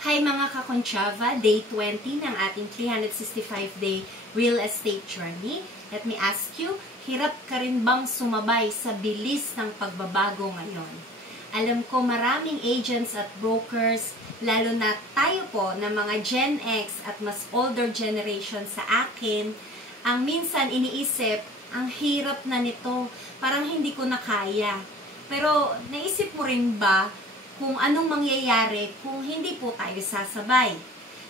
Hi mga kakonchava, day 20 ng ating 365-day real estate journey. Let me ask you, hirap ka rin bang sumabay sa bilis ng pagbabago ngayon? Alam ko maraming agents at brokers, lalo na tayo po na mga Gen X at mas older generation sa akin, ang minsan iniisip, ang hirap na nito, parang hindi ko na kaya. Pero naisip mo rin ba kung anong mangyayari kung hindi po tayo sasabay?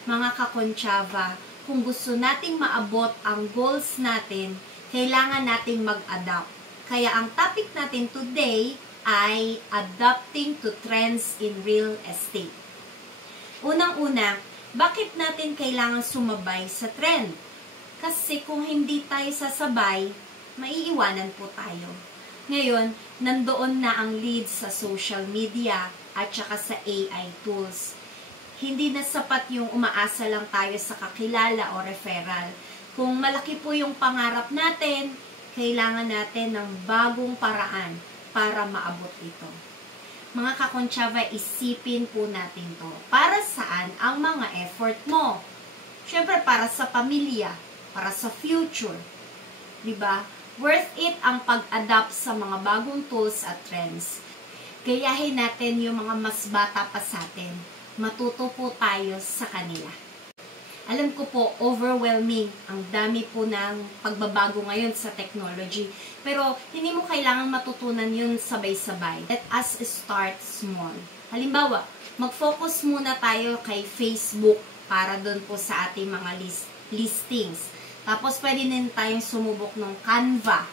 Mga kakonchava, kung gusto nating maabot ang goals natin, kailangan nating mag-adapt. Kaya ang topic natin today ay adapting to trends in real estate. Unang-una, bakit natin kailangan sumabay sa trend? Kasi kung hindi tayo sasabay, maiiwanan po tayo. Ngayon, nandoon na ang leads sa social media at saka sa AI tools. Hindi na sapat yung umaasa lang tayo sa kakilala o referral. Kung malaki po yung pangarap natin, kailangan natin ng bagong paraan para maabot ito. Mga kakonchava, isipin po natin to. Para saan ang mga effort mo? Siyempre, para sa pamilya, para sa future. Diba? Worth it ang pag-adapt sa mga bagong tools at trends. Gayahin natin yung mga mas bata pa sa atin. Matuto po tayo sa kanila. Alam ko po, overwhelming. Ang dami po ng pagbabago ngayon sa technology. Pero hindi mo kailangan matutunan yun sabay-sabay. Let us start small. Halimbawa, mag-focus muna tayo kay Facebook para doon po sa ating mga listings. Tapos pwede din tayong sumubok ng Canva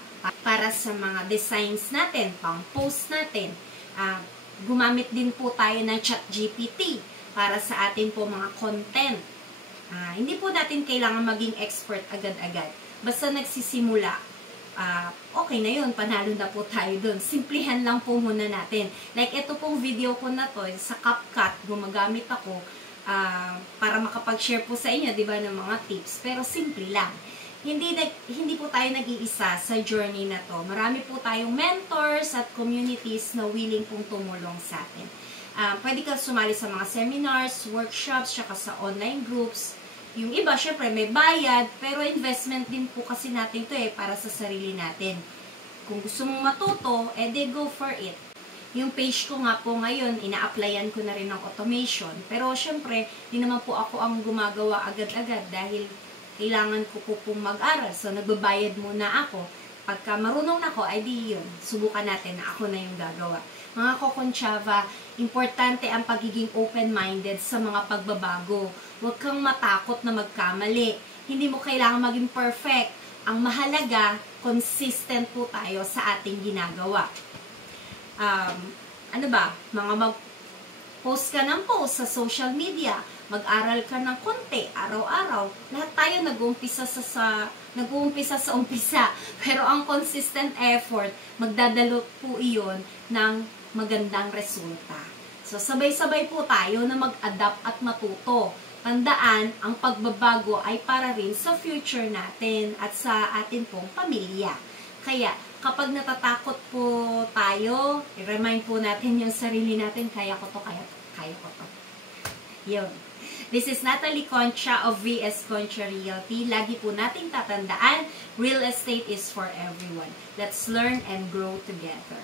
para sa mga designs natin, pang post natin. Gumamit din po tayo ng ChatGPT para sa ating po mga content. Hindi po natin kailangan maging expert agad-agad. Basta nagsisimula, okay na yun, panalo na po tayo dun. Simplihan lang po muna natin. Like ito pong video ko na to, sa CapCut, gumagamit ako para makapag-share po sa inyo, di ba, ng mga tips. Pero simple lang. Hindi po tayo nag-iisa sa journey na to. Marami po tayong mentors at communities na willing pong tumulong sa atin. Pwede ka sumali sa mga seminars, workshops, saka sa online groups. Yung iba, syempre, may bayad, pero investment din po kasi natin to para sa sarili natin. Kung gusto mong matuto, edi go for it. Yung page ko nga po ngayon, ina-applyan ko na rin ng automation. Pero syempre, di naman po ako ang gumagawa agad-agad dahil kailangan ko po pong mag-aral. So, nagbabayad muna ako. Pagka marunong na ako, ay di yun. Subukan natin na ako na yung gagawa. Mga kakonchava, importante ang pagiging open-minded sa mga pagbabago. Huwag kang matakot na magkamali. Hindi mo kailangan maging perfect. Ang mahalaga, consistent po tayo sa ating ginagawa. Mga mag-post ka ng post sa social media, mag-aral ka ng konti, araw-araw. Lahat tayo nag-uumpisa sa umpisa. Pero ang consistent effort, magdadalo po iyon ng magandang resulta. So, sabay-sabay po tayo na mag-adapt at matuto. Tandaan, ang pagbabago ay para rin sa future natin at sa atin pong pamilya. Kaya, kapag natatakot po tayo, i-remind po natin yung sarili natin, kaya ko to. Yun. This is Natalie Concha of VS Concha Realty. Lagi po nating tatandaan, real estate is for everyone. Let's learn and grow together.